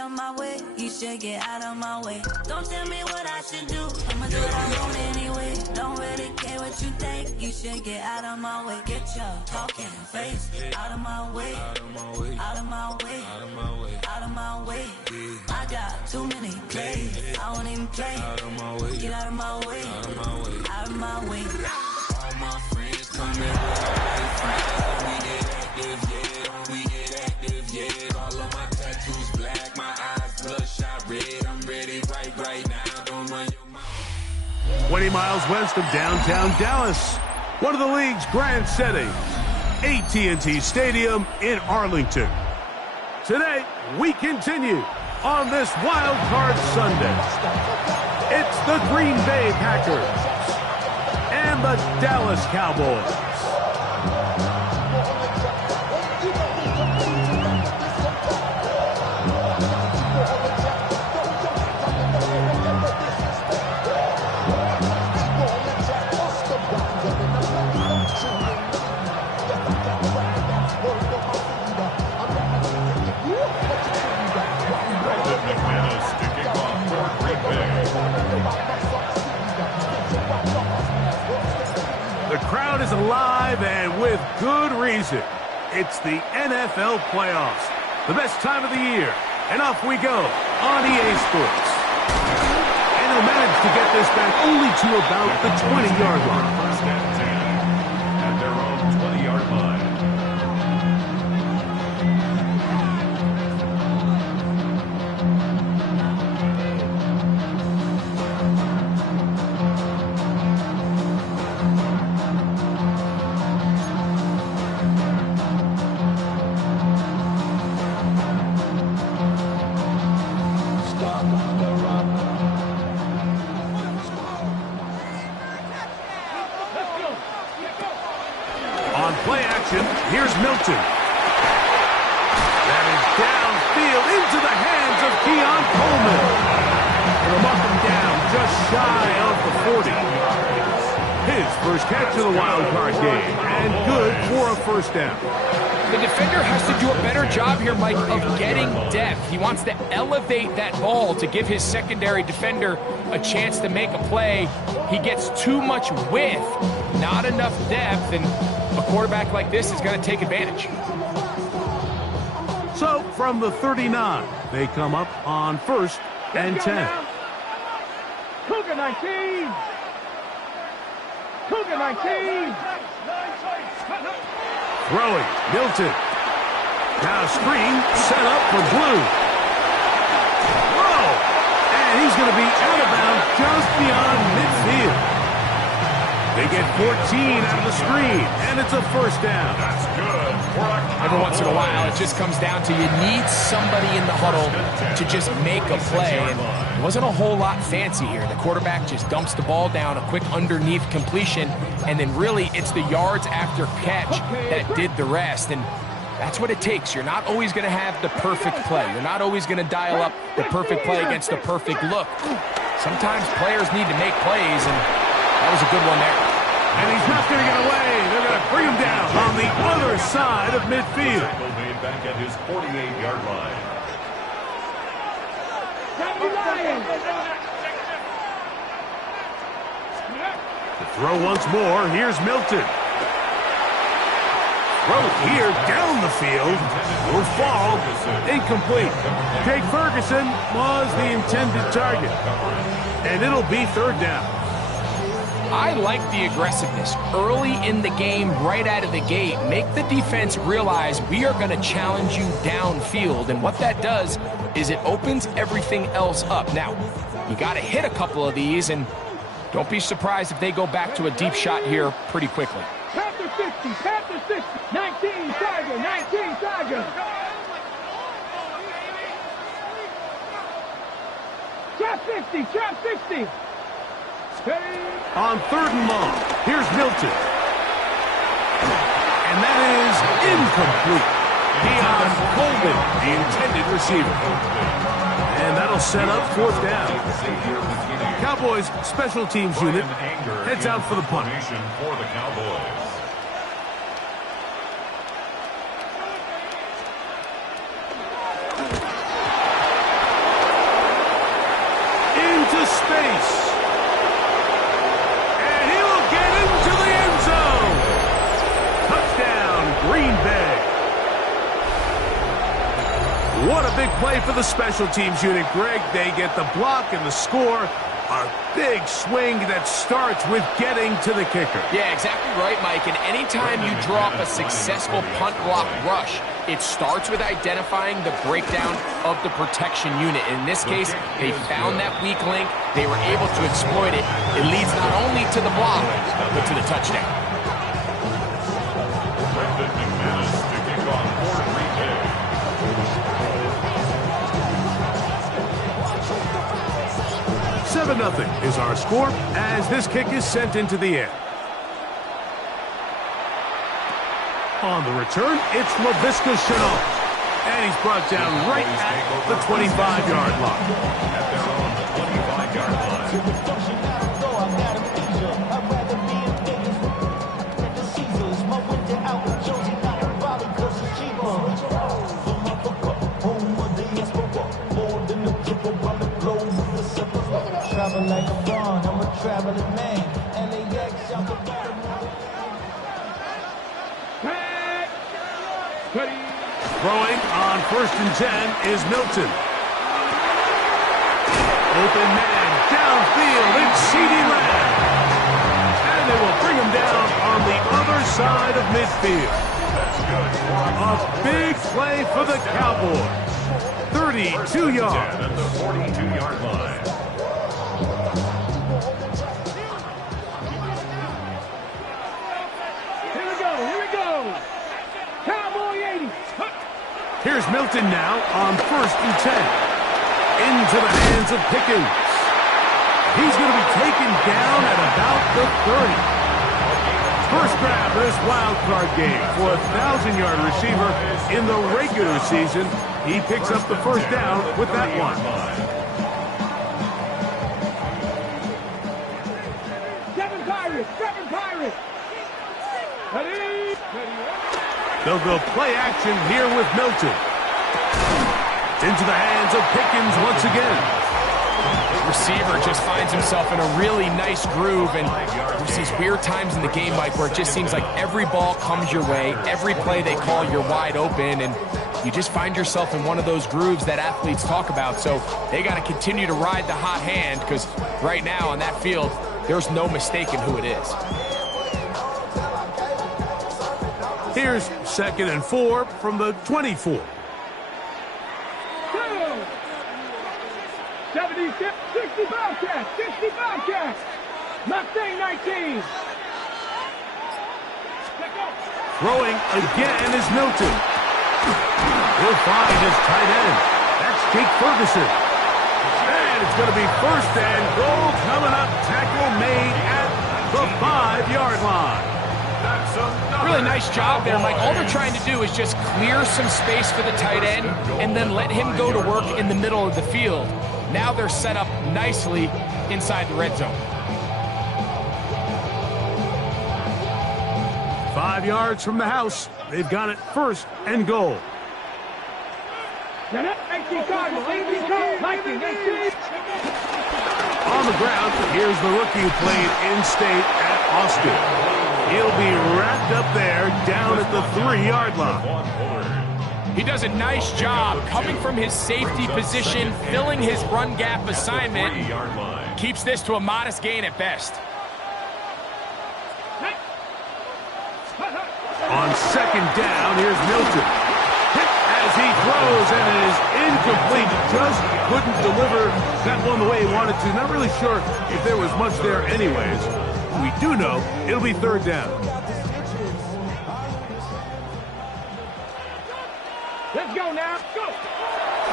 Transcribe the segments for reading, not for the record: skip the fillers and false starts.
of my way. You should get out of my way. Don't tell me what I should do. I'ma do what I want anyway. Don't really care what you think. You should get out of my way. Get your talking face out of my way. Out of my way. Out of my way. Out of my way. Out of my way. I got too many plays. I won't even play. Out of my way. Get out of my way. Out of my way. Out of my way. All my friends coming with all their friends. We get active, yeah. We get active, yeah. All of my tattoos black, my eyes bloodshot red. I'm ready right now. Don't run your mouth. 20 miles west of downtown Dallas, one of the league's grand settings, AT&T Stadium in Arlington. Today, we continue on this Wild Card Sunday. It's the Green Bay Packers and the Dallas Cowboys. The crowd is alive, and with good reason. It's the NFL playoffs, the best time of the year, and off we go on EA Sports. And he'll manage to get this back only to about the 20-yard line. First and 10 at their own 20-yard line. On play action, here's Milton. That is downfield into the hands of Keon Coleman. It'll knock him down just shy of the 40. His first catch of the wild card game, and good for a first down. The defender has to do a better job here, Mike, of getting depth. He wants to elevate that ball to give his secondary defender a chance to make a play. He gets too much width, not enough depth, and a quarterback like this is going to take advantage. So, from the 39, they come up on 1st and 10. Cougar 19! Cougar 19! Throwing, Milton. Now screen set up for Blue. Whoa! And he's going to be out of bounds just beyond midfield. They get 14 out of the screen, and it's a first down. That's good. Every once in a while, it just comes down to you need somebody in the huddle to just make a play. And it wasn't a whole lot fancy here. The quarterback just dumps the ball down, a quick underneath completion, and then really it's the yards after catch that did the rest. And that's what it takes. You're not always going to have the perfect play. You're not always going to dial up the perfect play against the perfect look. Sometimes players need to make plays, and that was a good one there. And he's not going to get away. They're going to bring him down on the other side of midfield. Made back at his 48-yard line. The throw once more. Here's Milton. Throw here down the field. Will fall. Incomplete. Jake Ferguson was the intended target. And it'll be third down. I like the aggressiveness early in the game, right out of the gate. Make the defense realize we are going to challenge you downfield, and what that does is it opens everything else up. Now, you got to hit a couple of these, and don't be surprised if they go back to a deep shot here pretty quickly. Panther 60, Panther 60, 19 Tiger, 19 Tiger. Trap 60, trap 60. On 3rd and long, here's Milton. And that is incomplete. Keon Coleman, the intended receiver. And that'll set up 4th down. Cowboys special teams unit heads out for the punt. For the Cowboys. space. And he will get into the end zone. Touchdown, Green Bay. What a big play for the special teams unit, Greg. They get the block and the score. A big swing that starts with getting to the kicker. Yeah, exactly right, Mike. And anytime you draw up a successful punt block rush, it starts with identifying the breakdown of the protection unit. In this case, they found that weak link. They were able to exploit it. It leads not only to the block, but to the touchdown. 7-0 is our score as this kick is sent into the air. On the return, it's Laviska Shenault. And he's brought down right at the 25-yard line. At their own 25-yard line. Like a bond, I'm a traveling man. LAX out the bottom. Throwing on 1st and 10 is Milton. Open man downfield, it's CeeDee Lamb. And they will bring him down on the other side of midfield. A big play for the Cowboys. 32 yards. At the 42-yard line. Here's Milton now on 1st and 10. Into the hands of Pickens. He's going to be taken down at about the 30. First grab of this wild card game for a 1,000-yard receiver in the regular season. He picks up the first down with that one. Seven Pirates! Ready? They'll go play action here with Milton. Into the hands of Pickens once again. The receiver just finds himself in a really nice groove, and there's these weird times in the game, Mike, where it just seems like every ball comes your way, every play they call, you're wide open, and you just find yourself in one of those grooves that athletes talk about. So they got to continue to ride the hot hand, because right now on that field, there's no mistaking who it is. Here's 2nd and 4 from the 24. 65 catch. Mustang 19. Throwing again is Milton. He'll find his tight end. That's Jake Ferguson. And it's going to be 1st and goal coming up. Tackle made at the 5-yard line. Really nice job there, Mike. All they're trying to do is just clear some space for the tight end and then let him go to work in the middle of the field. Now they're set up nicely inside the red zone. 5 yards from the house. They've got it 1st and goal. On the ground, here's the rookie who played in-state at Austin. He'll be wrapped up there down at the 3-yard line. He does a nice job coming from his safety position, filling his run gap assignment. Keeps this to a modest gain at best. On 2nd down, here's Milton. Hit as he throws, and it is incomplete. Just couldn't deliver that one the way he wanted to. Not really sure if there was much there anyways. We do know it'll be 3rd down. Let's go now. Go.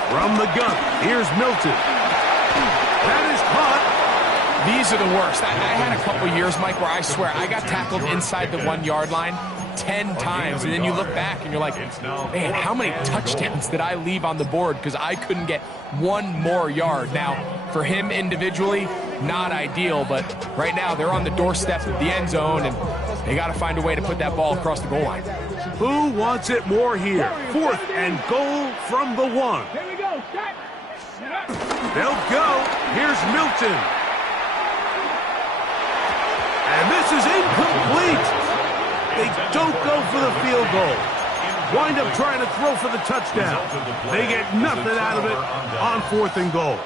From the gun, here's Milton. That is caught. These are the worst. I had a couple years, Mike, where I swear I got tackled inside the 1-yard line 10 times, and then you look back and you're like, man, how many touchdowns did I leave on the board because I couldn't get one more yard? Now, for him individually, not ideal, but right now they're on the doorstep of the end zone, and they got to find a way to put that ball across the goal line. Who wants it more here? 4th and goal from the 1. Here we go. They'll go. Here's Milton. This is incomplete. They don't go for the field goal. Wind up trying to throw for the touchdown. They get nothing out of it on 4th and goal.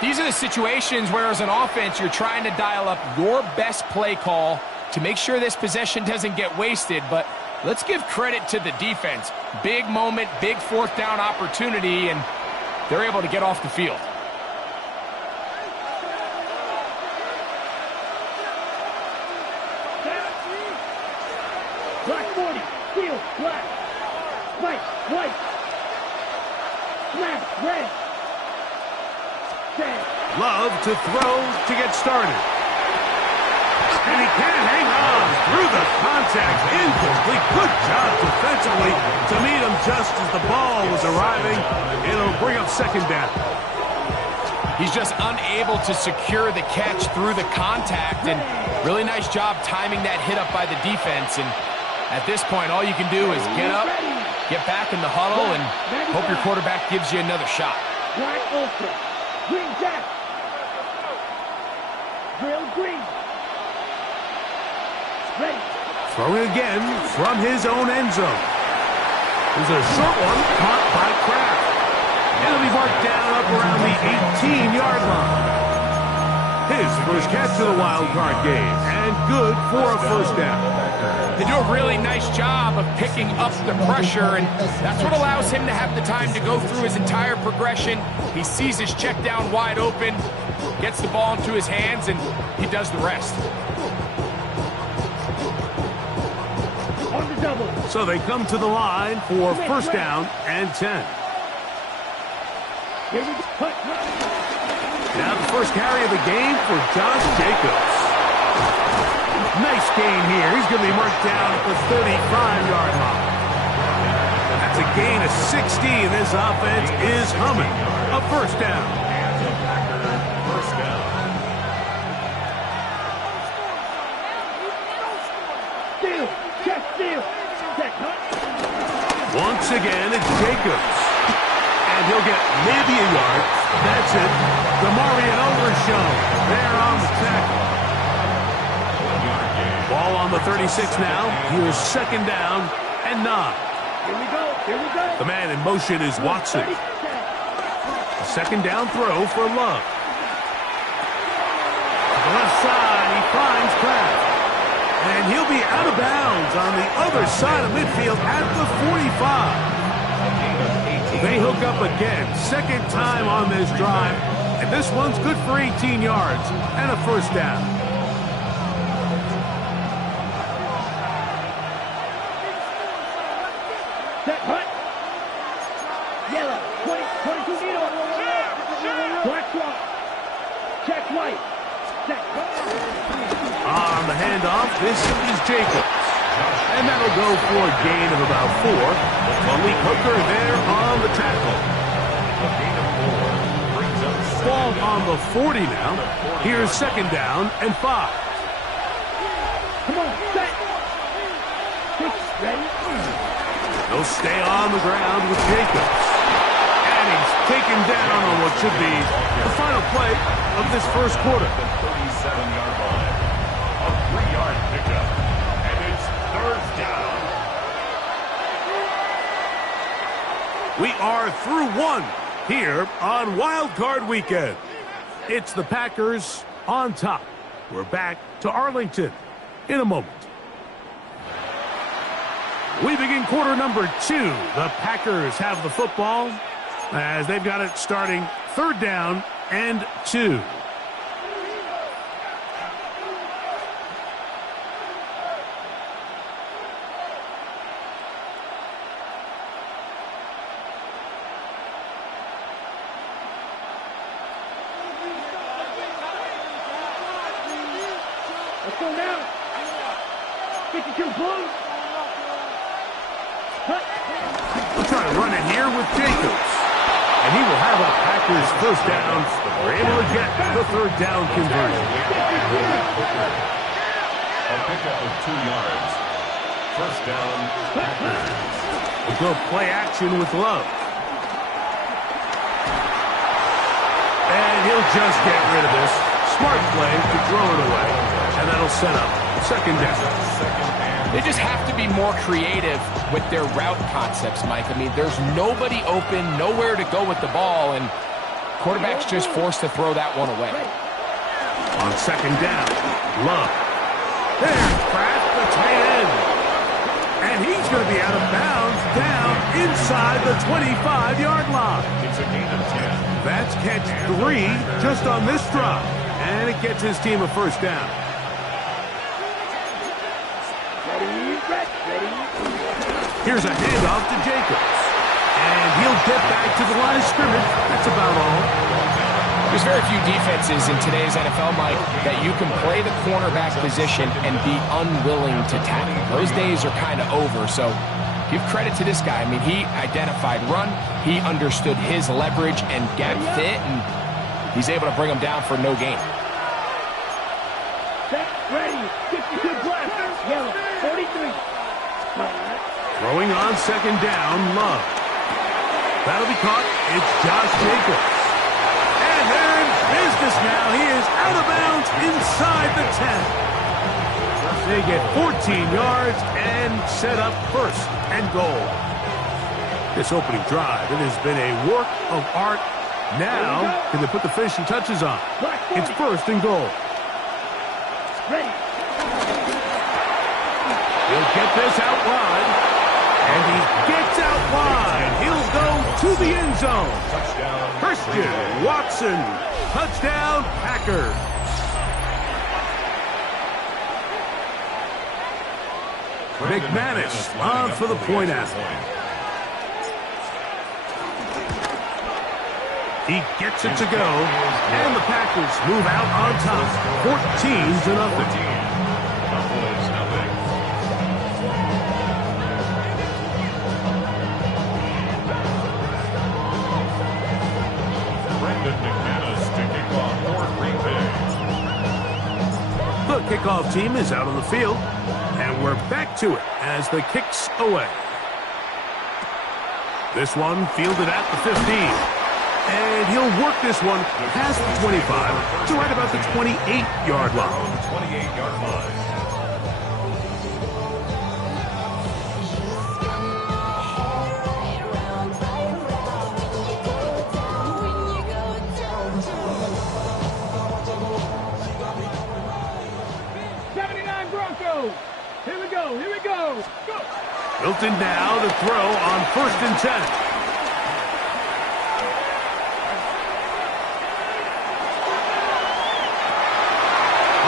These are the situations where, as an offense, you're trying to dial up your best play call to make sure this possession doesn't get wasted. But let's give credit to the defense. Big moment, big 4th down opportunity, and they're able to get off the field. Black 40, field, black. White, white. Black, red. Set. Love to throw to get started. And he can't hang on through the contact. Incomplete. Good job defensively to meet him just as the ball was arriving. It'll bring up 2nd down. He's just unable to secure the catch through the contact, and really nice job timing that hit up by the defense. And at this point, all you can do is get up, get back in the huddle, and hope your quarterback gives you another shot. Black ultra. Green jack. Drill green. Ready. Throwing again from his own end zone. There's a short one caught by Kraft. It'll be marked down up around the 18-yard line. His first catch of the wild card game, and good for a 1st down. They do a really nice job of picking up the pressure, and that's what allows him to have the time to go through his entire progression. He sees his check down wide open, gets the ball into his hands, and he does the rest. On the double. So they come to the line for 1st down and 10. Here we go. Cut. Now the first carry of the game for Josh Jacobs. Nice gain here. He's going to be marked down at the 35-yard line. That's a gain of 60. This offense is humming. A 1st down. First down. Steal. Check steal. Check cut. Once again, it's Jacobs. And he'll get maybe a yard. That's it. DeMarion Overshown there on the tackle. Ball on the 36 now. Here's 2nd down and 9. Here we go. Here we go. The man in motion is Watson. A 2nd down throw for Love. To the left side, he finds Kraft. And he'll be out of bounds on the other side of midfield at the 45. They hook up again. 2nd time on this drive. And this one's good for 18 yards and a 1st down. Set cut. Yellow. 22 needle. Black swap. Check white. Set cut. On the handoff, this is Jacobs. And that'll go for a gain of about 4. Malik Hooker there on the tackle. Ball on the 40 now. Here's 2nd down and 5. Come on. Set. Ready. He'll stay on the ground with Jacobs. And he's taken down on what should be the final play of this 1st quarter. 37-yard line. A 3-yard pickup. And it's 3rd down. We are through 1 here on Wild Card Weekend. It's the Packers on top. We're back to Arlington in a moment. We begin quarter number 2. The Packers have the football as they've got it starting 3rd down and 2. Let's go now. 52 blue. We'll try to run it here with Jacobs. And he will have a Packers 1st down. We're able to get the 3rd down conversion. A pickup of 2 yards. 1st down. Packers. We'll go play action with Love. And he'll just get rid of this. Smart play to throw it away. And that'll set up second down. They just have to be more creative with their route concepts, Mike. I mean, there's nobody open, nowhere to go with the ball, and quarterback's just forced to throw that one away. On second down, Love. There's Pratt, the tight end. And he's going to be out of bounds down inside the 25-yard line. It's a gain of 10. That's catch 3 just on this drive. And it gets his team a first down. Here's a handoff to Jacobs. And he'll get back to the line of scrimmage. That's about all. There's very few defenses in today's NFL, Mike, that you can play the cornerback position and be unwilling to tackle. Those days are kind of over, so give credit to this guy. I mean, he identified run, he understood his leverage and gap fit, and he's able to bring him down for no gain. Set, ready, 52 black, yellow, 43. Throwing on second down, Love. That'll be caught. It's Josh Jacobs. And they're in business now. He is out of bounds inside the 10. They get 14 yards and set up first and goal. This opening drive, it has been a work of art. Now, can they put the finishing touches on? It's first and goal. Ready. He'll get this out wide. And he gets out wide. He'll go to the end zone. Touchdown. Christian Watson. Touchdown, Packers. McManus on for the point after. He gets it to go. And the Packers move out on top. 14-0. The kickoff team is out on the field, and we're back to it as the kick's away. This one fielded at the 15, and he'll work this one past the 25 to right about the 28-yard line. 28-yard line. Here we go, here we go. Go. Hilton now to throw on first and 10.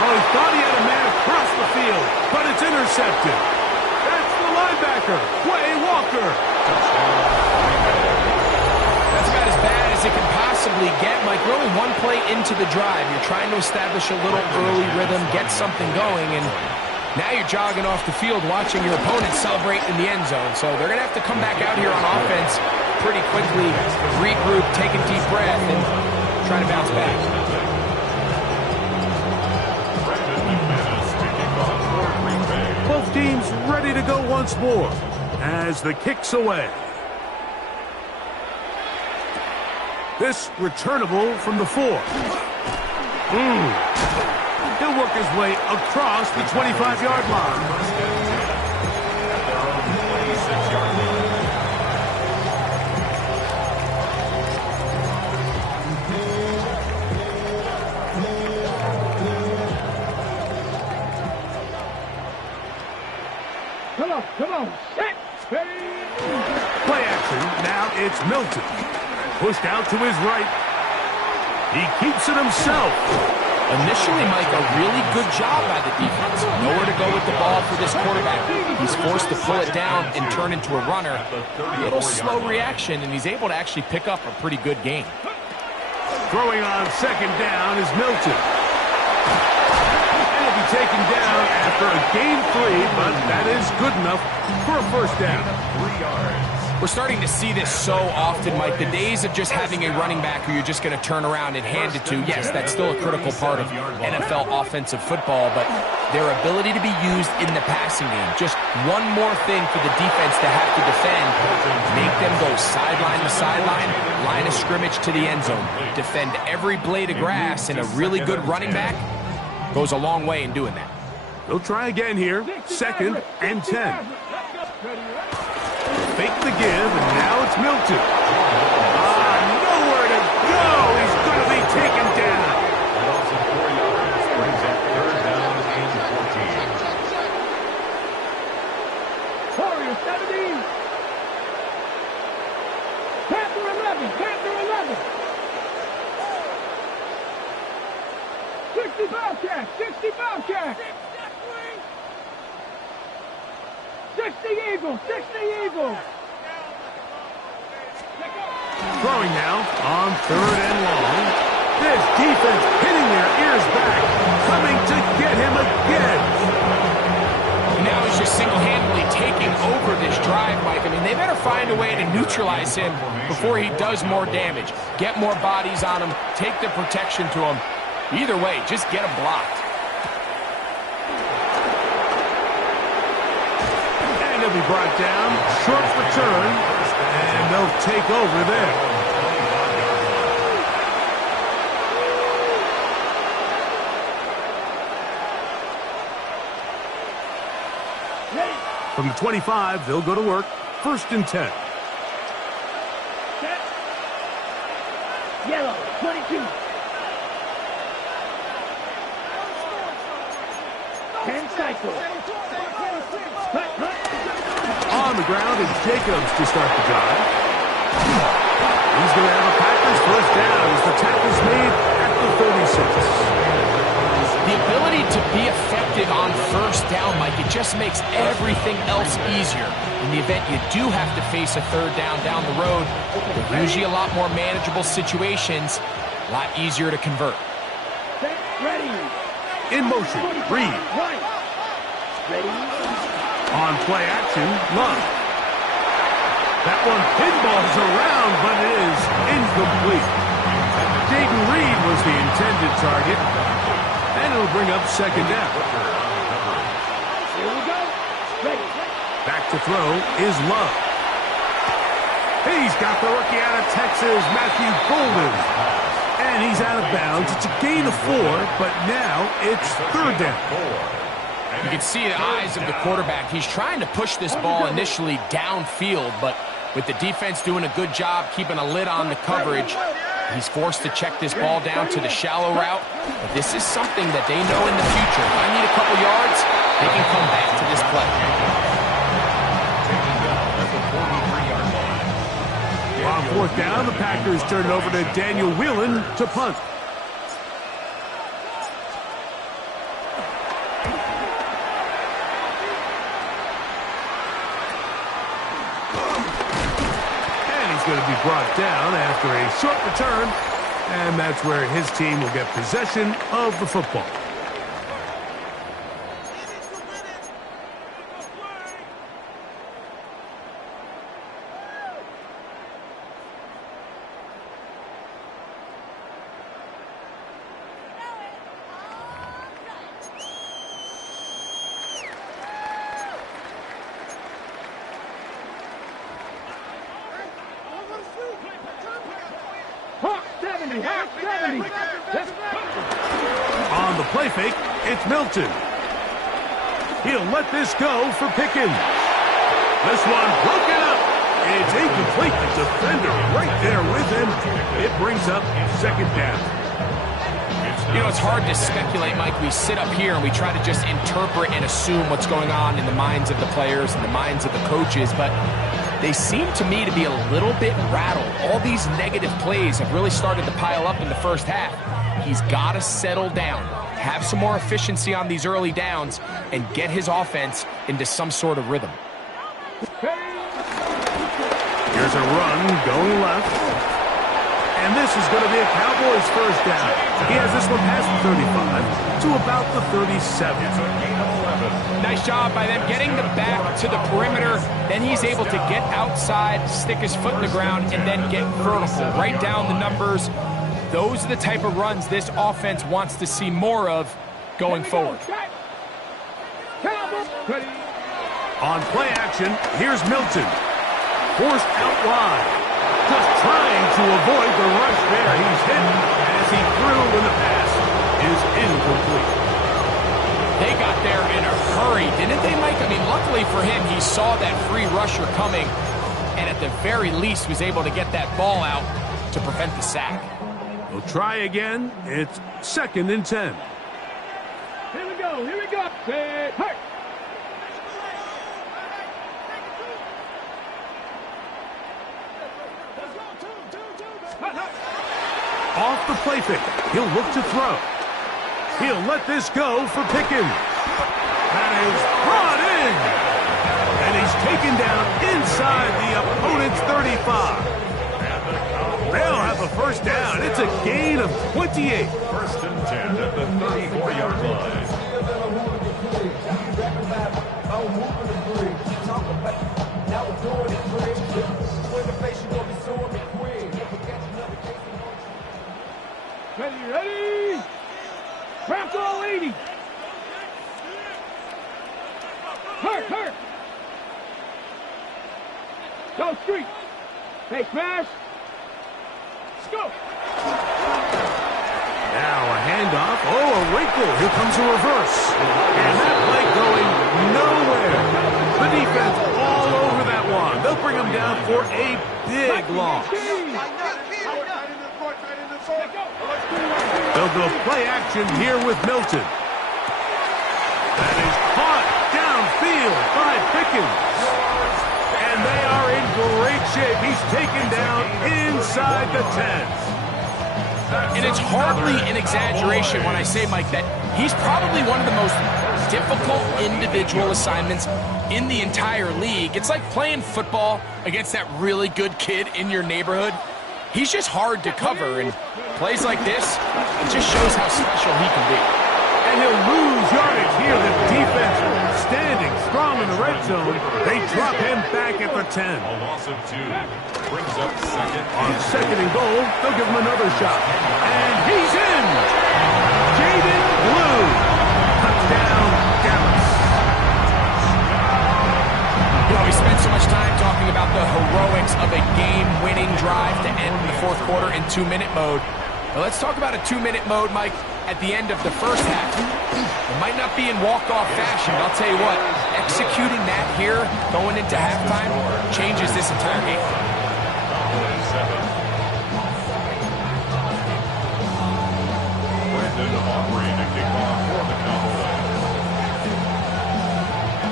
Oh, he thought he had a man across the field, but it's intercepted. That's the linebacker, Quay Walker. That's about as bad as it can possibly get, Mike. We're only one play into the drive. You're trying to establish a little early rhythm, get something going, and now you're jogging off the field watching your opponent celebrate in the end zone. So they're going to have to come back out here on offense pretty quickly, regroup, take a deep breath, and try to bounce back. Both teams ready to go once more as the kick's away. This returnable from the 4. He'll work his way across the 25-yard line. Come on, set, ready. Play action, now it's Milton. Pushed out to his right. He keeps it himself. Initially, Mike, a really good job by the defense. Nowhere to go with the ball for this quarterback. He's forced to pull it down and turn into a runner. A little slow reaction, and he's able to actually pick up a pretty good game. Throwing on second down is Milton. And he'll be taken down after a gain 3, but that is good enough for a first down. 3 yards. We're starting to see this so often, Mike. The days of just having a running back who you're just going to turn around and hand it to, yes, that's still a critical part of NFL offensive football, but their ability to be used in the passing game, just one more thing for the defense to have to defend, make them go sideline to sideline, line of scrimmage to the end zone, defend every blade of grass, and a really good running back, Goes a long way in doing that. They'll try again here. 2nd and 10. Fake the give, and now it's Milton. Nowhere to go. He's going to be taken down. Loss of 4 yards brings up 3rd down and 14. Warriors 70. Panther 11. Panther 11. 60 Bobcat. 60 Bobcat. 60 Eagles. 60 Eagles. Throwing now on 3rd and long. This defense hitting their ears back, coming to get him again. Now he's just single-handedly taking over this drive, Mike. I mean, they better find a way to neutralize him before he does more damage. Get more bodies on him, take the protection to him. Either way, just get him blocked. And he'll be brought down, short return, and they'll take over there. From the 25, they'll go to work. 1st and 10. Set. Yellow, 22. 10 cycle. On the ground is Jacobs to start the drive. He's going to have a Packers 1st down as the tackle's made at the 36. The ability to be effective on 1st down, Mike, it just makes everything else easier. In the event you do have to face a 3rd down the road, they're usually a lot more manageable situations, a lot easier to convert. Set, ready. In motion, Reed. Right. Ready. On play action, Love. That one pinballs around, but it is incomplete. Jaden Reed was the intended target, and it'll bring up 2nd down. Here we go. Ready. Back to throw is Love. He's got the rookie out of Texas, Matthew Golden. And he's out of bounds. It's a gain of 4, but now it's 3rd down. You can see the eyes of the quarterback. He's trying to push this ball initially downfield, but with the defense doing a good job keeping a lid on the coverage, he's forced to check this ball down to the shallow route. But this is something that they know in the future. If I need a couple yards, they can come back to this play. On 4th down, the Packers turn it over to Daniel Whelan to punt. And he's going to be brought down after a short return, and that's where his team will get possession of the football. Hawk 70. Hawk 70. On the play fake, it's Milton. He'll let this go for Pickens. This one broken up. It's incomplete. The defender right there with him. It brings up 2nd down. You know, it's hard to speculate, Mike. We sit up here and we try to just interpret and assume what's going on in the minds of the players and the minds of the coaches, but they seem to me to be a little bit rattled. All these negative plays have really started to pile up in the 1st half. He's got to settle down, have some more efficiency on these early downs, and get his offense into some sort of rhythm. Here's a run going left. And this is going to be a Cowboys 1st down. He has this one past the 35 to about the 37. Nice job by them getting the back to the perimeter. Then he's able to get outside, stick his foot in the ground, and then get vertical. Right down the numbers. Those are the type of runs this offense wants to see more of going forward. On play action, here's Milton. Forced out wide. Just trying to avoid the rush there. He's hit as he threw when the pass is incomplete. They got there in a hurry, didn't they, Mike? I mean, luckily for him, he saw that free rusher coming, and at the very least was able to get that ball out to prevent the sack. We'll try again. It's 2nd and 10. Here we go, here we go. Set, hurt. Off the play fake. He'll look to throw. He'll let this go for Pickens. That is brought in. And he's taken down inside the opponent's 35. They'll have a first down. It's a gain of 28. 1st and 10 at the 34-yard line. Ready? Craft all 80. Hurt. Go street. Hey, smash. Let's go. Now a handoff. Oh, a wrinkle. Here comes a reverse. And that play going nowhere. The defense all over that one. They'll bring him down for a big loss. They'll go play action here with Milton. That is caught downfield by Pickens. And they are in great shape. He's taken down inside the 10. And it's hardly an exaggeration when I say, Mike, that he's probably one of the most difficult individual assignments in the entire league. It's like playing football against that really good kid in your neighborhood. He's just hard to cover, and plays like this, it just shows how special he can be. And he'll lose yardage here. The defense standing strong in the red zone. They drop him back at the 10. A loss of 2. Brings up 2nd. On 2nd and goal, they'll give him another shot. And he's in! Jaden Blue. Touchdown, Dallas. You know, we spent so much time talking about the heroics of a game-winning drive to end the 4th quarter in 2-minute mode. Now let's talk about a 2-minute mode, Mike, at the end of the first half. It might not be in walk-off fashion, but I'll tell you what, executing that here, going into halftime, changes this entire game.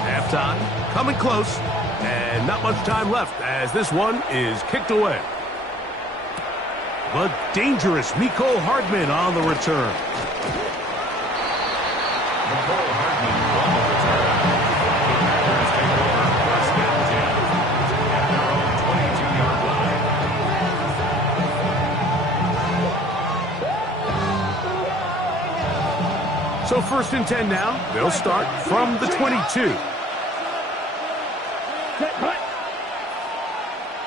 Halftime, coming close, and not much time left as this one is kicked away. The dangerous Mecole Hardman on the return. Mecole Hardman on the return. The Packers take over 1st and 10 at their own 22-yard line. So 1st and 10 now. They'll start from the 22. Cut.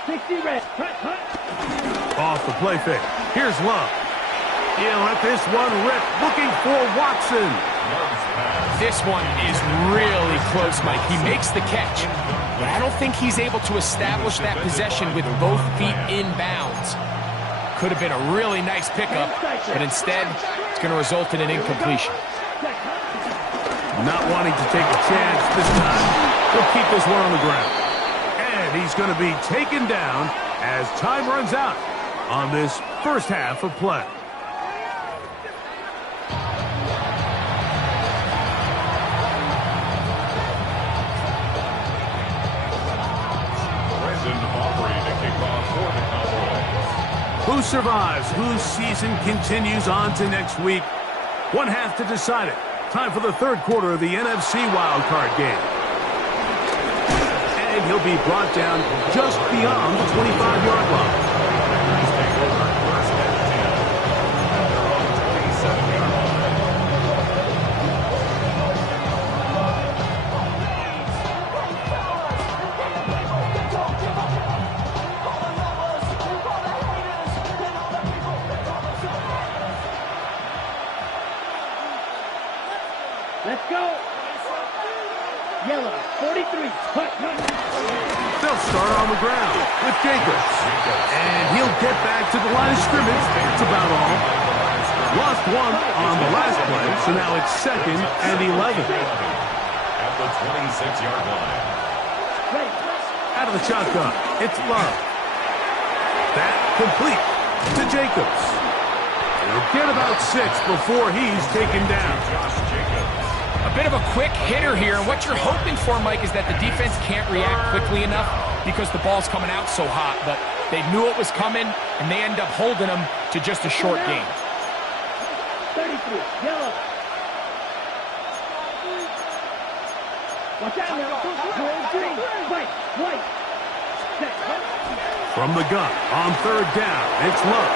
60 red. Cut. Off the play fake. Here's Love. He'll let this one rip, looking for Watson. This one is really close, Mike. He makes the catch, but I don't think he's able to establish that possession with both feet in bounds. Could have been a really nice pickup, but instead, it's going to result in an incompletion. Not wanting to take a chance this time. He'll keep this one on the ground. And he's going to be taken down as time runs out on this first half of play. Who survives? Whose season continues on to next week? One half to decide it. Time for the 3rd quarter of the NFC wildcard game. And he'll be brought down just beyond the 25-yard line. Let's go. Yellow, 43. They'll start on the ground with Jacobs. And he'll get back to the line of scrimmage. That's about all. Lost one on the last play, so now it's 2nd and 11. At the 26-yard line. Out of the shotgun, it's Love. That complete to Jacobs. He'll get about 6 before he's taken down. A bit of a quick hitter here, and what you're hoping for, Mike, is that the defense can't react quickly enough because the ball's coming out so hot, but they knew it was coming, and they end up holding them to just a short game. 33, yellow. Watch out now. Green, white. Set. From the gun, on 3rd down, it's Love.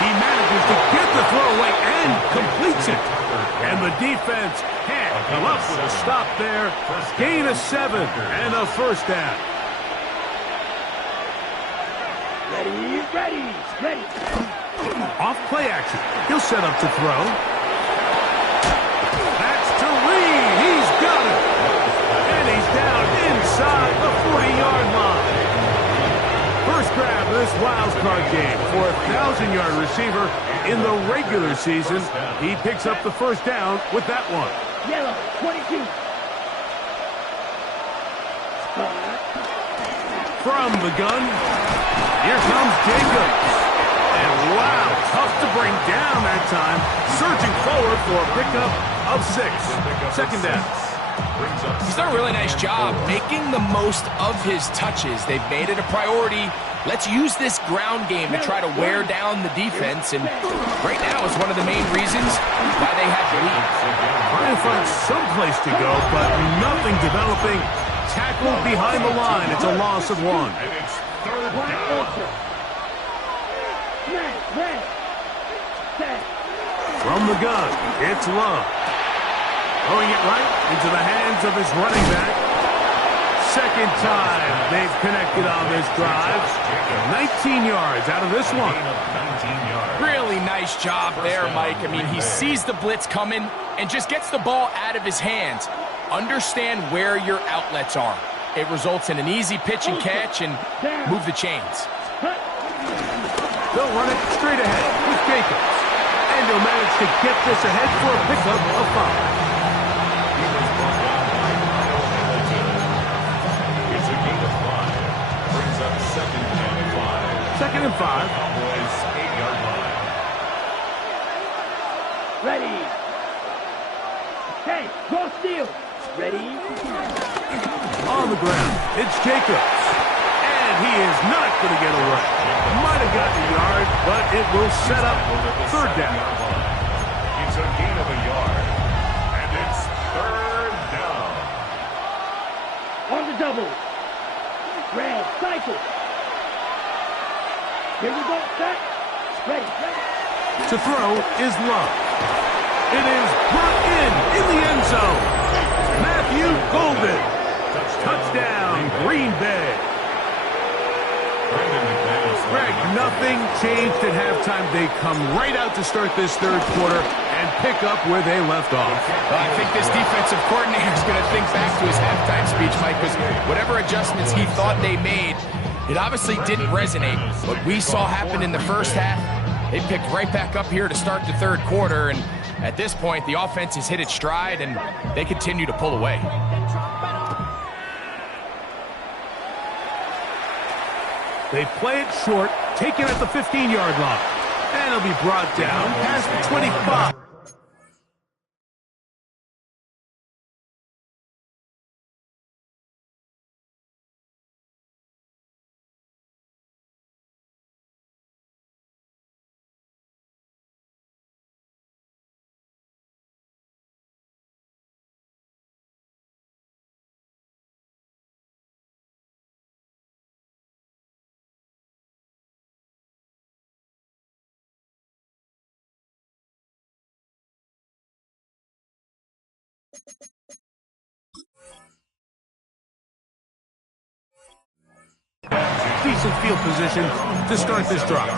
He manages to get the throw away and completes it. And the defense can't come up with a stop there. Gain of 7 and a 1st down. Ready. Off play action. He'll set up to throw. That's to Reed. He's got it. And he's down inside the 40-yard line. First grab of this wildcard game for a 1,000-yard receiver in the regular season. He picks up the 1st down with that one. Yellow, 22. From the gun, here comes Jacobs. And wow, tough to bring down that time. Surging forward for a pickup of 6. 2nd down. He's done a really nice job making the most of his touches. They've made it a priority. Let's use this ground game to try to wear down the defense, and right now is one of the main reasons why they have the lead. Trying to find some place to go, but nothing developing. Tackled behind the line. It's a loss of 1. And it's 3rd down. From the gun, it's Love. Throwing it right into the hands of his running back. 2nd time they've connected on this drive. 19 yards out of this one. Really nice job there, Mike. I mean, he sees the blitz coming and just gets the ball out of his hands. Understand where your outlets are. It results in an easy pitch and catch and move the chains. They'll run it straight ahead with Jacobs. And he'll manage to get this ahead for a pickup of 5. It's a gain of 5. Brings up 2nd and 5. 2nd and 5. Cowboys 8-yard line. Ready. Hey, go steal. Ready. On the ground, it's Jacobs. And he is not going to get away. Might have gotten a yard, but it will set up 3rd down. It's a gain of a yard. And it's 3rd down. On the double. Red, cycle. Here we go, set. Ready. To throw is Love. It is brought in the end zone. Matthew Golden. Touchdown, Green Bay. Greg, nothing changed at halftime. They come right out to start this 3rd quarter and pick up where they left off. Well, I think this defensive coordinator is going to think back to his halftime speech, Mike, because whatever adjustments he thought they made, it obviously didn't resonate. What we saw happen in the 1st half, they picked right back up here to start the 3rd quarter, and at this point, the offense has hit its stride, and they continue to pull away. They play it short, taken at the 15-yard line. And it'll be brought down past the 25. Decent field position to start this drive.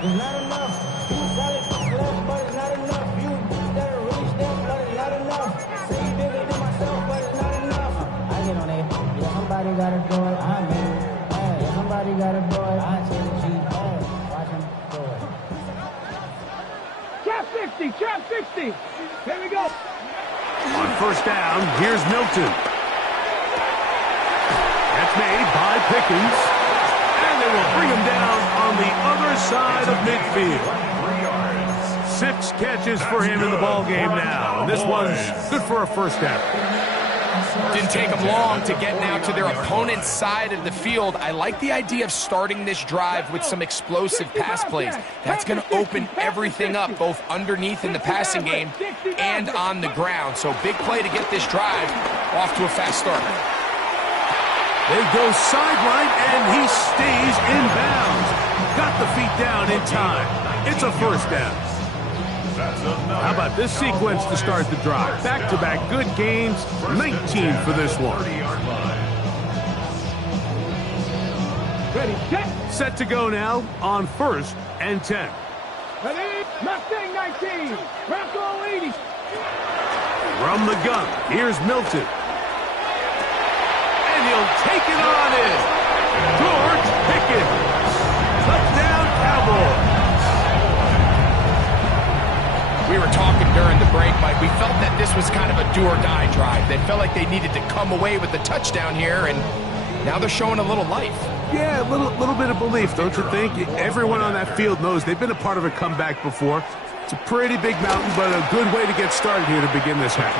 It's not enough. You got it left, but it's not enough. You better reach them, but it's not enough. Say you bigger than myself, but it's not enough. I get on it. Yeah, somebody gotta do it. I'm in. Hey, somebody gotta do it. I take the G. Hey, watch him do it. 60, trap 60. Here we go. On first down, here's Milton. That's made by Pickens. And they will bring him down on the other side of midfield. 6 catches for him in the ball game now. And this one's good for a first down. Didn't take them long to get now to their opponent's side of the field. I like the idea of starting this drive with some explosive pass plays. That's going to open everything up, both underneath in the passing game and on the ground. So big play to get this drive off to a fast start. They go sideline, and he stays in bounds. Got the feet down in time. It's a first down. How about this sequence to start the drive? Back-to-back good gains, 19 for this one. Ready, Set to go now on 1st and 10. ready, Mustang 19, Bronco 80. From the gun, here's Milton. And he'll take it on in. George Pickens. Touchdown, Cowboys. We were talking during the break, Mike. We felt that this was kind of a do-or-die drive. They felt like they needed to come away with the touchdown here, and now they're showing a little life. Yeah, a little bit of belief, don't you think? Everyone on that field knows they've been a part of a comeback before. It's a pretty big mountain, but a good way to get started here to begin this half.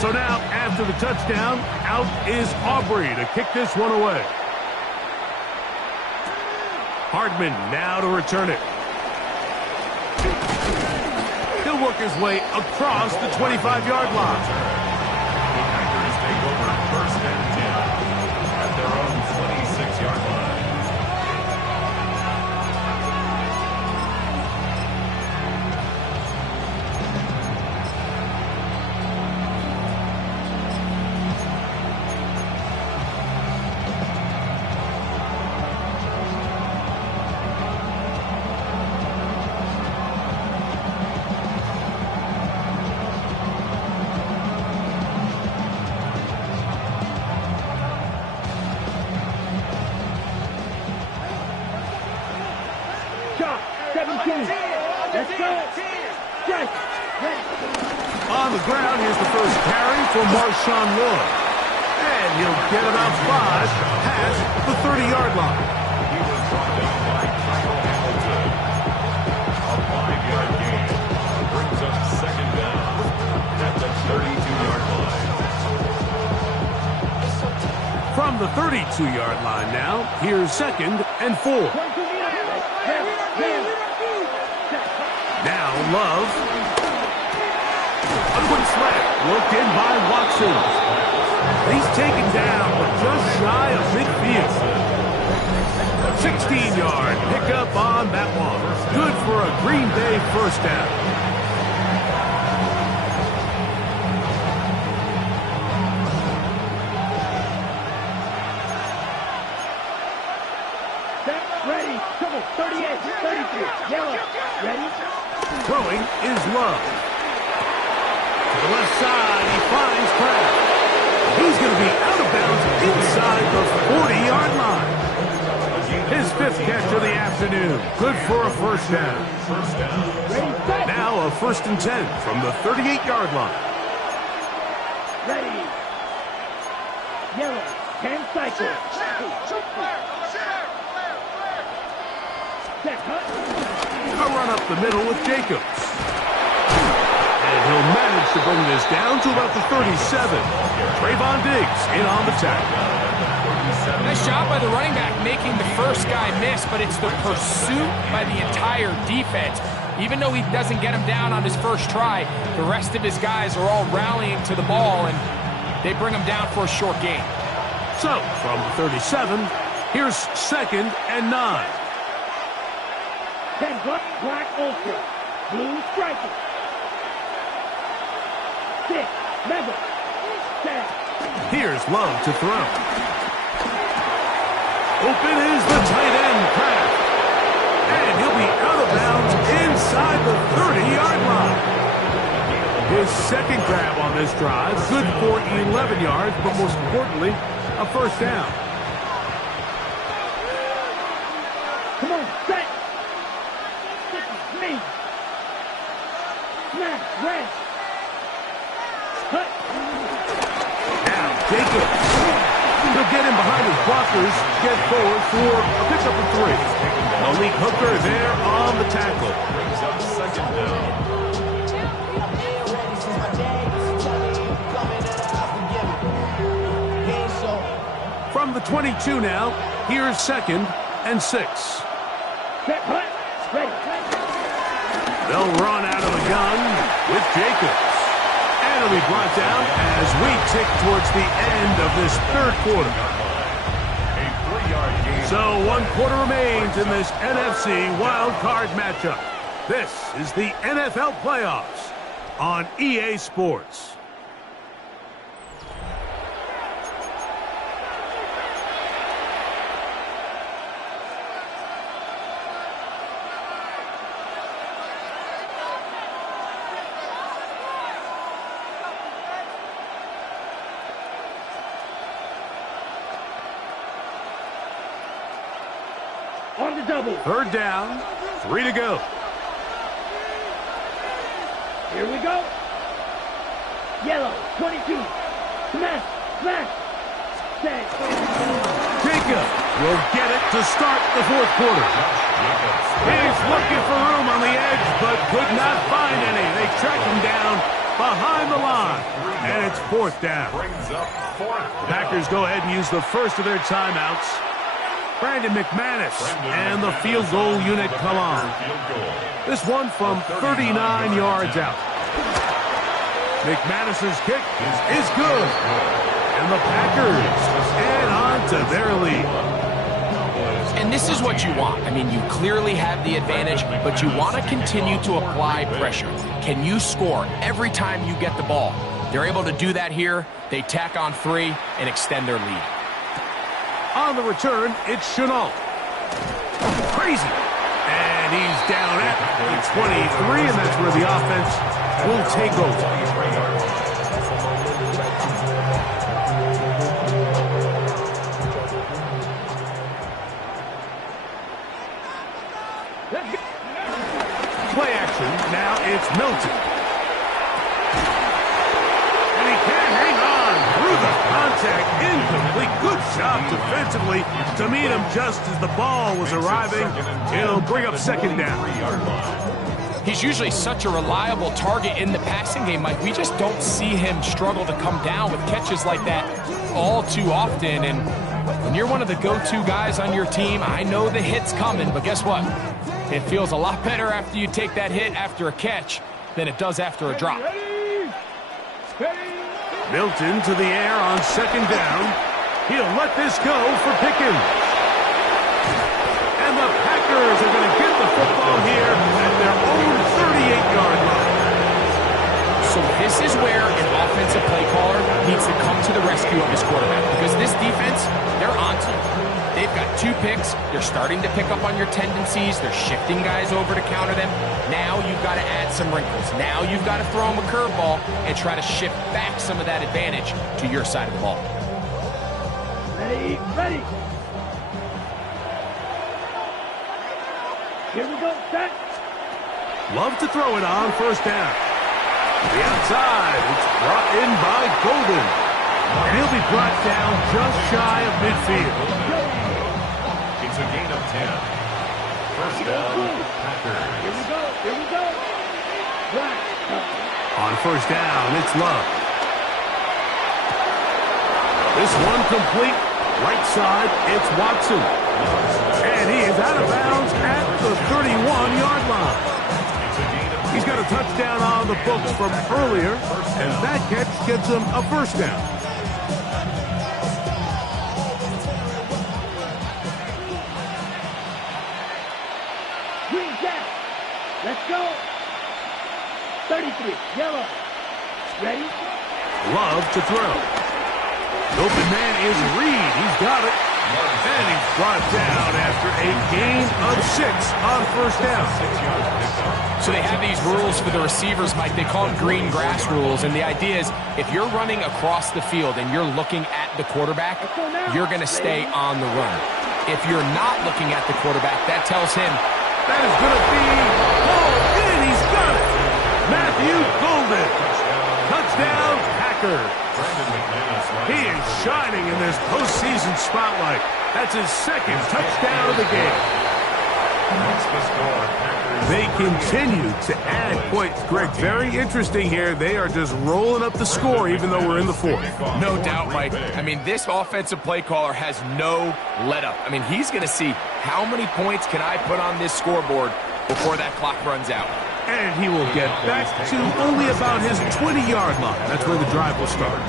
So now, after the touchdown, out is Aubrey to kick this one away. Hardman now to return it. He'll work his way across the 25-yard line. The Packers take over 1st and 10 at their own 26-yard line. Shot, 17. Let's go. Strike. On the ground, here's the first carry for Marshawn Lloyd. And he'll get about 5 past the 30-yard line. He was brought down by Kyle Hamilton. A 5-yard gain brings up 2nd down at the 32-yard line. From the 32-yard line now, here's 2nd and 4. Now Love. A quick slant. Worked in by Watson. He's taken down, but just shy of midfield. 16-yard pickup on that one. Good for a Green Bay first down. Ready, trouble, 38, 33, yellow, ready? Throwing is Love. To the left side, he finds Kraft. He's going to be out of bounds inside the 40-yard line. His 5th catch of the afternoon. Good for a first down. Ready, set. Now a 1st and 10 from the 38-yard line. Ready. Yellow, 10 cycles. Set, A run up the middle with Jacobs. And he'll manage to bring this down to about the 37. Trayvon Diggs in on the tackle. Nice job by the running back making the first guy miss, but it's the pursuit by the entire defense. Even though he doesn't get him down on his first try, the rest of his guys are all rallying to the ball, and they bring him down for a short gain. So, from the 37, here's 2nd and 9. 10 black ultra, blue striker. 6, level, 7. Here's Love to throw. Open is the tight end, Kraft. And he'll be out of bounds inside the 30-yard line. His second grab on this drive, good for 11 yards, but most importantly, a first down. Come on, set. Me. Smash, rest. Cut. Now, Jacobs. He'll get in behind his blockers, get forward for a pickup of 3. Malik Hooker there on the tackle. Brings up second down. From the 22 now, here's 2nd and 6. Set, hut. Ready. They'll run out of the gun with Jacobs. And it'll be brought down as we tick towards the end of this 3rd quarter. A 3-yard gain. So 1 quarter remains in this NFC Wild Card matchup. This is the NFL Playoffs on EA Sports. On the double. 3rd down, 3 to go. Here we go. Yellow, 22. Smash, smash. Set. Jacob will get it to start the 4th quarter. He's looking for room on the edge, but could not find any. They track him down behind the line, and it's 4th down. Brings up 4th down. Packers go ahead and use the first of their timeouts. Brandon McManus and the field goal unit come on. This one from 39 yards out. McManus's kick is good. And the Packers add on to their lead. And this is what you want. I mean, you clearly have the advantage, but you want to continue to apply pressure. Can you score every time you get the ball? They're able to do that here. They tack on 3 and extend their lead. On the return, it's Chenault. Crazy. And he's down at the 23, and that's where the offense will take over. Play action. Now it's Milton. And he can't hang on through the contact. Incomplete. Good job defensively to meet him just as the ball was arriving. It'll bring up 2nd down. He's usually such a reliable target in the passing game, Mike. We just don't see him struggle to come down with catches like that all too often. And when you're one of the go-to guys on your team, I know the hit's coming, but guess what? It feels a lot better after you take that hit after a catch than it does after a drop. Milton to the air on 2nd down. He'll let this go for Pickens. And the Packers are going to get the football here at their own 38-yard line. So this is where an offensive play caller needs to come to the rescue of his quarterback, because this defense, they're onto you. They've got 2 picks. They're starting to pick up on your tendencies. They're shifting guys over to counter them. Now you've got to add some wrinkles. Now you've got to throw them a curveball and try to shift back some of that advantage to your side of the ball. Ready, ready. Here we go, set. Love to throw it on 1st down. The outside, it's brought in by Golden. And he'll be brought down just shy of midfield. It's a gain of 10. 1st down, Packers. Here we go, here we go. Right. On 1st down, it's Love. This one complete. Right side, it's Watson. And he is out of bounds at the 31-yard line. He's got a touchdown on the books from earlier, and that catch gets him a 1st down. Green jack. Let's go. 33, yellow. Ready? Love to throw. The open man is Reed. He's got it. And he's brought down after a gain of 6 on first down. So they have these rules for the receivers, Mike. They call them green grass rules. And the idea is if you're running across the field and you're looking at the quarterback, you're going to stay on the run. If you're not looking at the quarterback, that tells him that is going to be pulled in. He's got it. Matthew Golden. Touchdown, Packers. He is shining in this postseason spotlight. That's his second touchdown of the game. They continue to add points. Greg, very interesting here. They are just rolling up the score even though we're in the fourth. No doubt, Mike. I mean, this offensive play caller has no let-up. I mean, he's going to see how many points can I put on this scoreboard before that clock runs out. And he will get back to only about his 20-yard line. That's where the drive will start.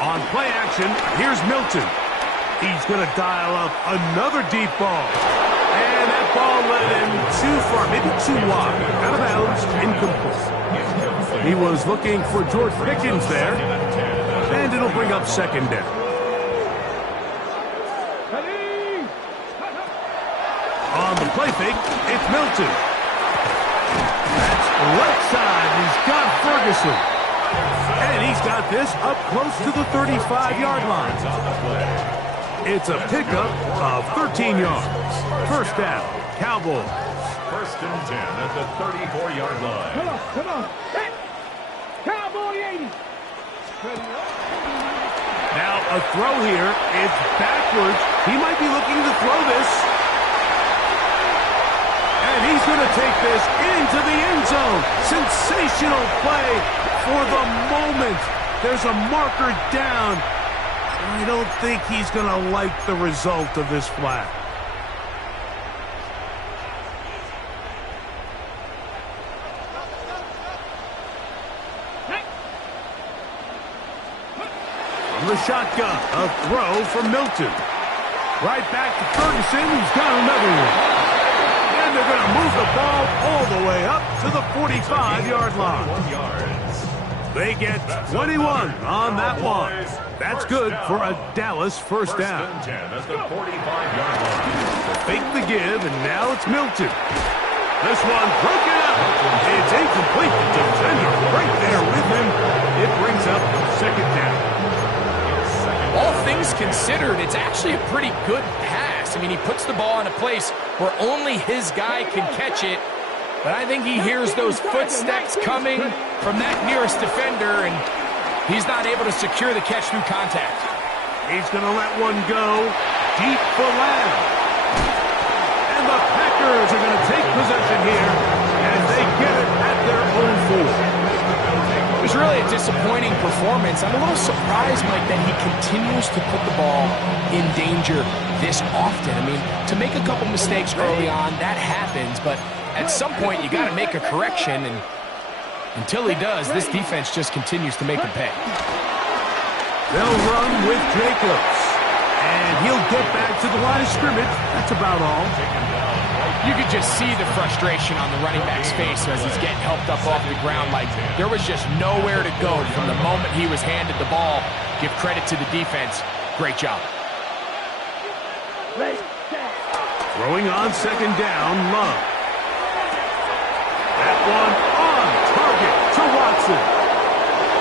On play action, here's Milton. He's going to dial up another deep ball. And that ball led him too far, maybe too wide. Out of bounds, incomplete. He was looking for George Pickens there. And it'll bring up second down. On the play fake, it's Milton. That's right side. He's got Ferguson. And he's got this up close to the 35-yard line. It's a pickup of 13 yards. First down, Cowboys. First and 10 at the 34-yard line. Come on. Hey, Cowboy 80. Now a throw here. It's backwards. He might be looking to throw this. And he's going to take this into the end zone. Sensational play for the moment. There's a marker down. I don't think he's going to like the result of this flag. From the shotgun, a throw from Milton. Right back to Ferguson, who's got another one. And they're going to move the ball all the way up to the 45-yard line. They get 21 on that one. That's good for a Dallas first down. Fake the give, and now it's Milton. This one broken up. It's incomplete. The defender right there with him. It brings up second down. All things considered, it's actually a pretty good pass. I mean, he puts the ball in a place where only his guy can catch it. But I think he hears those footsteps coming from that nearest defender, and he's not able to secure the catch through contact. He's going to let one go deep for Lamb. And the Packers are going to take possession here as they get it at their own 4. It was really a disappointing performance. I'm a little surprised, Mike, that he continues to put the ball in danger this often. I mean, to make a couple mistakes early on, that happens, but at some point, you got to make a correction, and until he does, this defense just continues to make him pay. They'll run with Jacobs, and he'll get back to the line of scrimmage. That's about all. You could just see the frustration on the running back's face as he's getting helped up off the ground. Like there was just nowhere to go from the moment he was handed the ball. Give credit to the defense. Great job. Throwing on second down, Love. That one on target to Watson.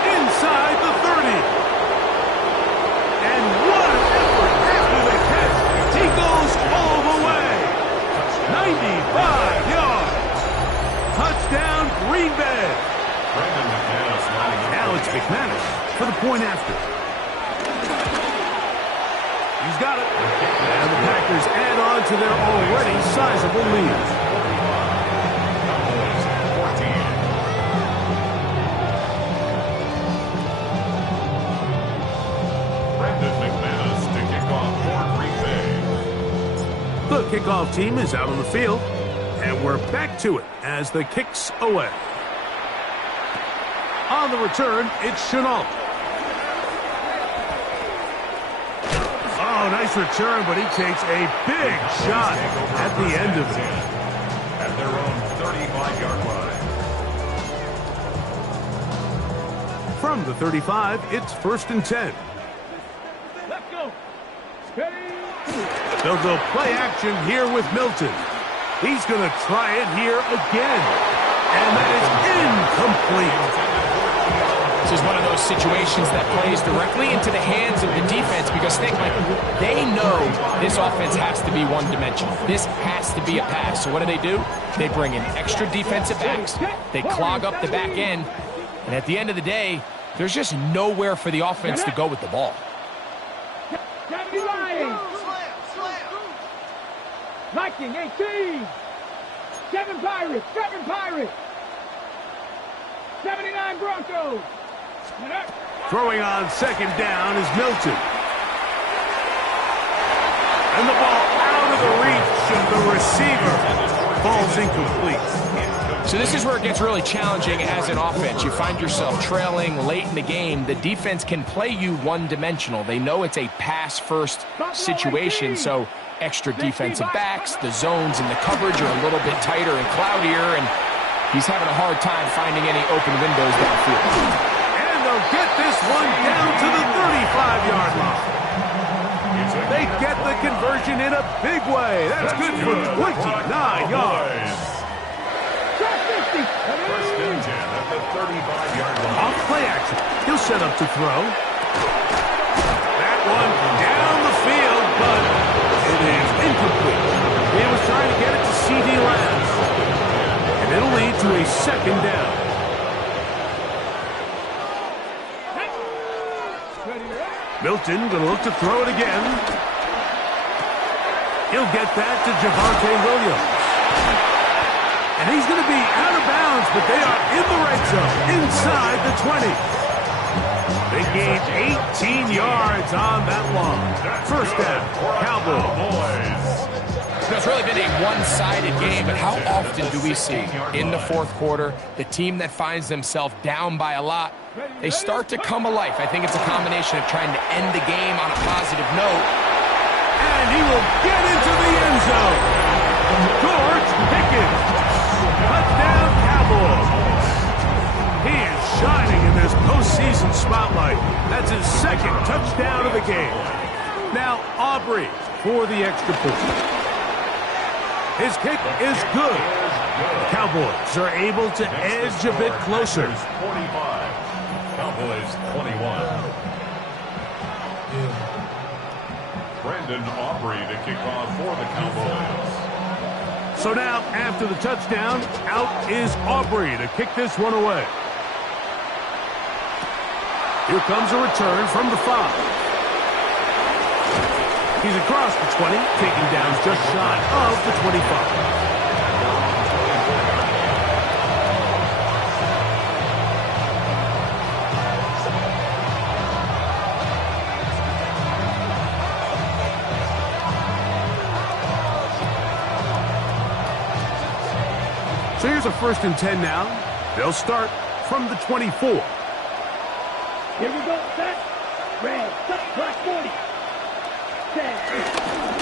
Inside the 30. And what an effort after the catch. He goes all the way. 95 yards. Touchdown, Green Bay. Now it's McManus for the point after. He's got it. And the Packers add on to their already sizable lead. The kickoff team is out on the field, and we're back to it as the kick's away. On the return, it's Chenault. Oh, nice return, but he takes a big shot at the end of it. 35-yard line. From the 35, it's 1st and 10. Let's go. Steady. They'll go play action here with Milton. He's going to try it here again. And that is incomplete. This is one of those situations that plays directly into the hands of the defense because think, Mike, they know this offense has to be one-dimensional. This has to be a pass. So what do? They bring in extra defensive backs. They clog up the back end. And at the end of the day, there's just nowhere for the offense to go with the ball. Viking 18. 7 Pirates. 7 Pirates. 79 Broncos. Throwing on 2nd down is Milton. And the ball out of the reach of the receiver. Ball's incomplete. So this is where it gets really challenging as an offense. You find yourself trailing late in the game. The defense can play you one-dimensional. They know it's a pass-first situation, so extra defensive backs, the zones and the coverage are a little bit tighter and cloudier, and he's having a hard time finding any open windows downfield. Get this one down to the 35-yard line. They get the conversion in a big way. That's good for 29 yards. First and 10 at the 35-yard line. Off play action. He'll set up to throw. That one down the field, but it is incomplete. He was trying to get it to C.D. Lamb. And it'll lead to a 2nd down. Milton going to look to throw it again. He'll get that to Javonte Williams. And he's going to be out of bounds, but they are in the red zone, inside the 20. They gained 18 yards on that long. 1st down, Cowboys. It's really been a one-sided game, but how often do we see in the 4th quarter the team that finds themselves down by a lot, they start to come alive? I think it's a combination of trying to end the game on a positive note. And he will get into the end zone. George Pickens. Touchdown, Cowboys. He is shining in this postseason spotlight. That's his 2nd touchdown of the game. Now Aubrey for the extra point. His kick is good. Cowboys are able to edge a bit closer. 45. Cowboys 21. Brandon Aubrey to kick off for the Cowboys. So now, after the touchdown, out is Aubrey to kick this one away. Here comes a return from the 5. He's across the 20, taking down just shy of the 25. So here's a 1st and 10 now. They'll start from the 24. Here we go, set. Red, set, black 40.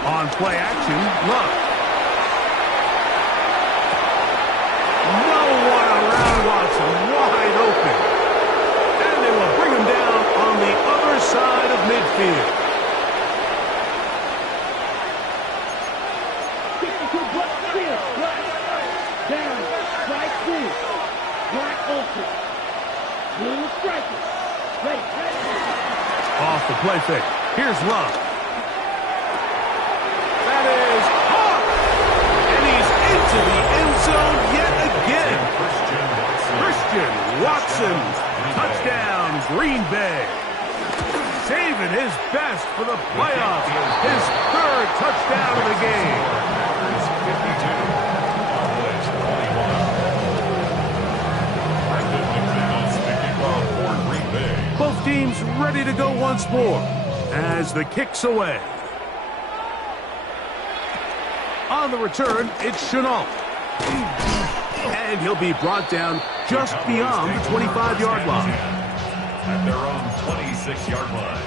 On play action, Love. No one around Watson, wide open. And they will bring him down on the other side of midfield. 62 black field, black. Down, strike 2. Black ultra. Blue striker. Ready. Off the play fake. Here's Love. To the end zone yet again. Christian Watson. Touchdown, Green Bay. Saving his best for the playoffs. His 3rd touchdown of the game. Both teams ready to go once more as the kick's away. On the return, it's Chenault. And he'll be brought down just beyond the 25-yard line. At their own 26-yard line.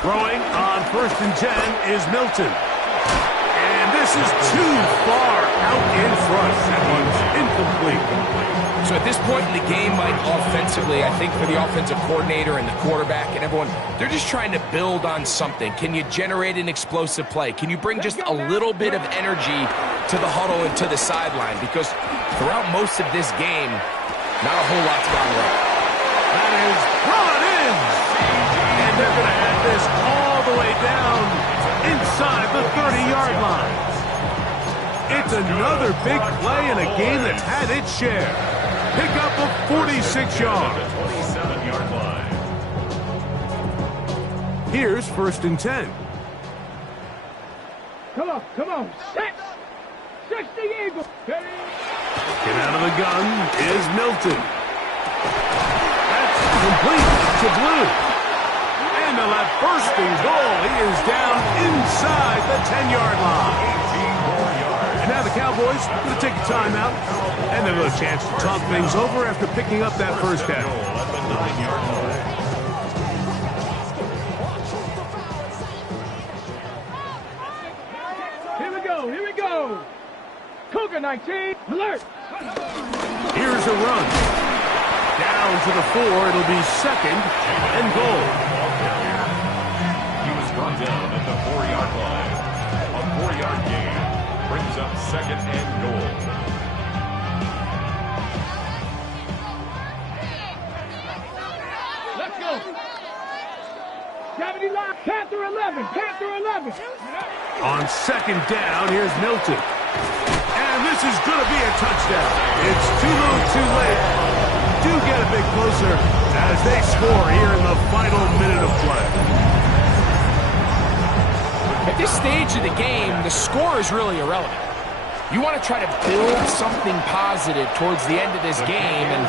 Throwing on 1st and 10 is Milton. And this is too far out in front. That one's incomplete. So at this point in the game, Mike, offensively, I think for the offensive coordinator and the quarterback and everyone, they're just trying to build on something. Can you generate an explosive play? Can you bring just a little bit of energy to the huddle and to the sideline? Because throughout most of this game, not a whole lot's gone right. That is brought in. And they're going to have this all the way down inside the 30-yard line. It's another big play in a game that's had its share. Pick up of 46 yards. 27-yard line. Here's 1st and 10. Come on. Set. 60 Eagles. Get out of the gun is Milton. That's complete to Blue. And they'll have 1st and goal. He is down inside the 10-yard line. 18 more yards. And now the Cowboys are going to take a timeout, and they'll have a chance to talk things over after picking up that first down. At the 9-yard line. Here we go. Cougar 19, alert. Here's a run. Down to the 4. It'll be 2nd and goal. He was brought down at the 4-yard line. A 4-yard gain brings up 2nd and goal. Let's go. Gravity line. Panther 11. On 2nd down, here's Milton. And this is going to be a touchdown. It's too little too late. Do get a bit closer as they score here in the final minute of play. At this stage of the game, the score is really irrelevant. You want to try to build something positive towards the end of this game, and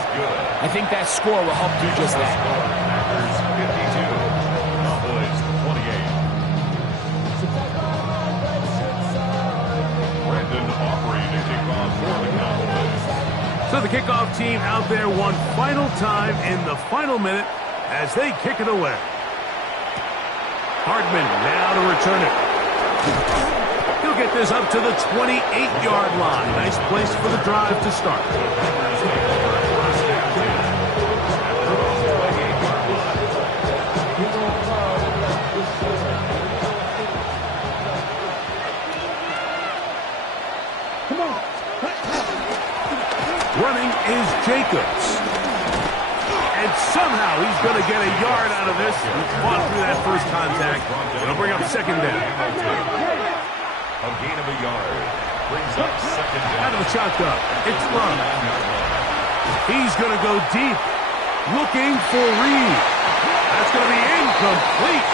I think that score will help do just that. Packers 52, Cowboys 28. Brandon Aubrey to kick off for the Cowboys. So the kickoff team out there one final time in the final minute as they kick it away. Hardman now to return it. He'll get this up to the 28-yard line. Nice place for the drive to start. Come on. Running is Jacobs. And somehow he's going to get a yard out of this. He fought through that first contact. It'll bring up 2nd down. A gain of a yard brings up 2nd down. Out of the shotgun. It's Lund. He's going to go deep. Looking for Reed. That's going to be incomplete.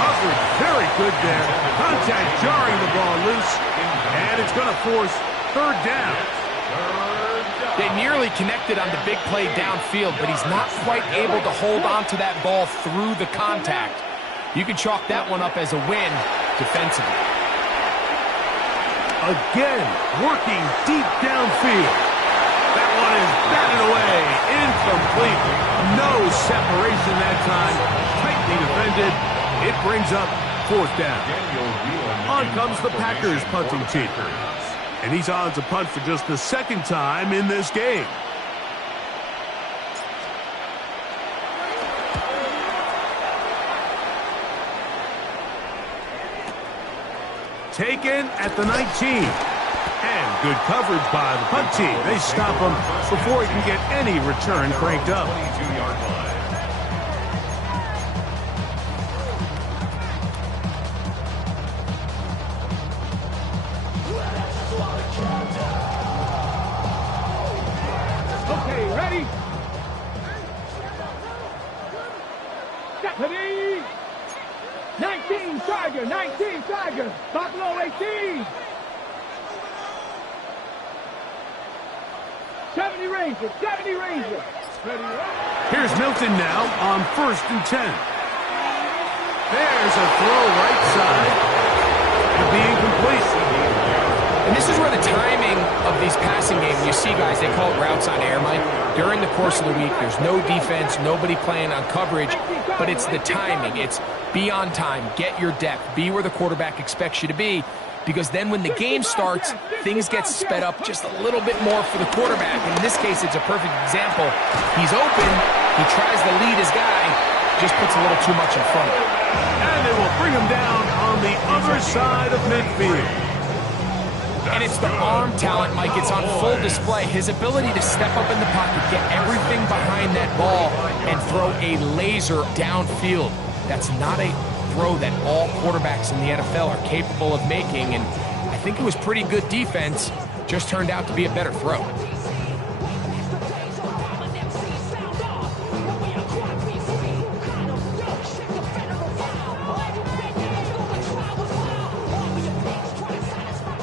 Coverage very good there. Contact jarring the ball loose. And it's going to force 3rd down. They nearly connected on the big play downfield, but he's not quite able to hold on to that ball through the contact. You can chalk that one up as a win defensively. Again, working deep downfield. That one is batted away. Incomplete. No separation that time. Tightly defended. It brings up 4th down. On comes the Packers punting team. And he's on to punt for just the 2nd time in this game. Taken at the 19. And good coverage by the punt team. They stop him before he can get any return cranked up. 22-yard line. Okay, ready? Ready? 19 Tiger. Buffalo 18. 70 Ranger. Here's Milton now on 1st and 10. There's a throw right side. It'll be incomplete. And this is where the timing of these passing games, you see guys, they call it routes on air, Mike. During the course of the week, there's no defense, nobody playing on coverage, but it's the timing. It's be on time, get your depth, be where the quarterback expects you to be, because then when the game starts, things get sped up just a little bit more for the quarterback. And in this case, it's a perfect example. He's open, he tries to lead his guy, just puts a little too much in front of him. And they will bring him down on the other side of midfield. And it's the arm talent, Mike. It's on full display. His ability to step up in the pocket, get everything behind that ball, and throw a laser downfield. That's not a throw that all quarterbacks in the NFL are capable of making. And I think it was pretty good defense. Just turned out to be a better throw.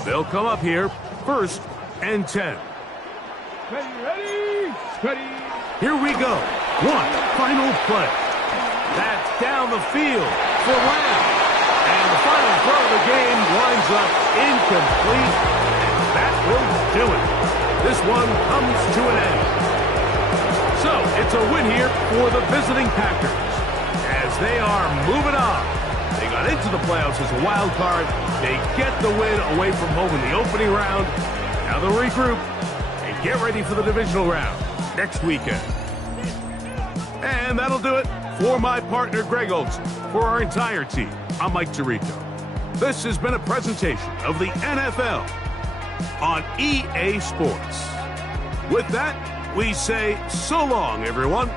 They'll come up here, 1st and 10. Ready. Here we go. One final play. That's down the field for Lamb. And the final throw of the game winds up incomplete. And that will do it. This one comes to an end. So it's a win here for the visiting Packers as they are moving on. They got into the playoffs as a wild card. They get the win away from home in the opening round. Now they'll regroup and get ready for the divisional round next weekend. And that'll do it for my partner, Greg Olson. For our entire team, I'm Mike Tirico. This has been a presentation of the NFL on EA Sports. With that, we say so long, everyone.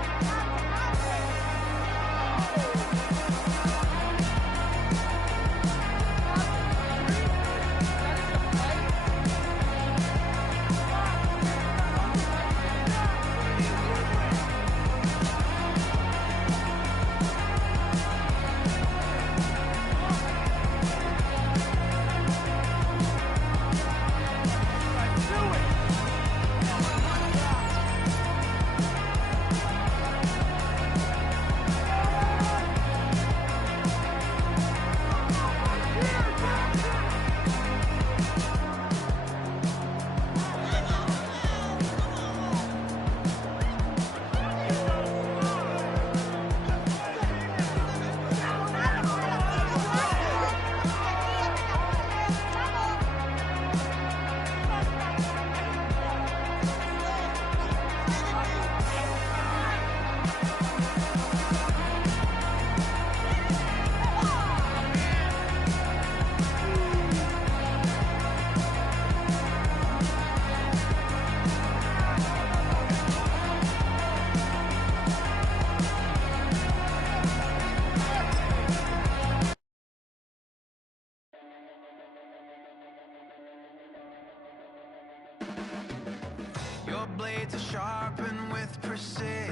Your blades are sharpened with precision,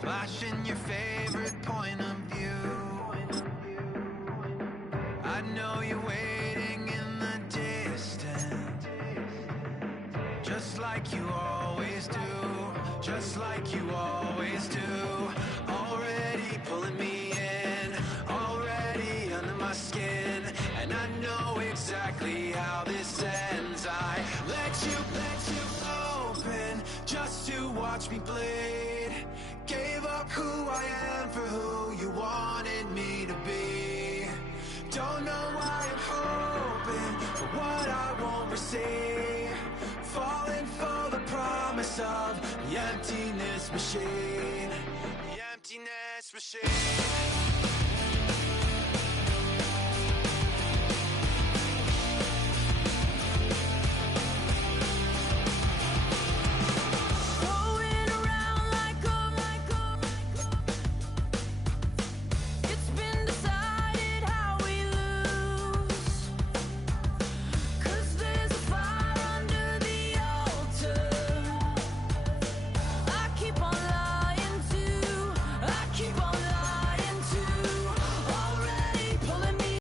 flashing your favorite point of view. I know you're waiting in the distance, just like you always do, just like you always do. Already pulling me in, already under my skin, and I know exactly how this ends. I let you open just to watch me bleed. Gave up who I am for who you wanted me to be. Don't know why I'm hoping for what I won't receive. Falling for the promise of the emptiness machine. The emptiness machine.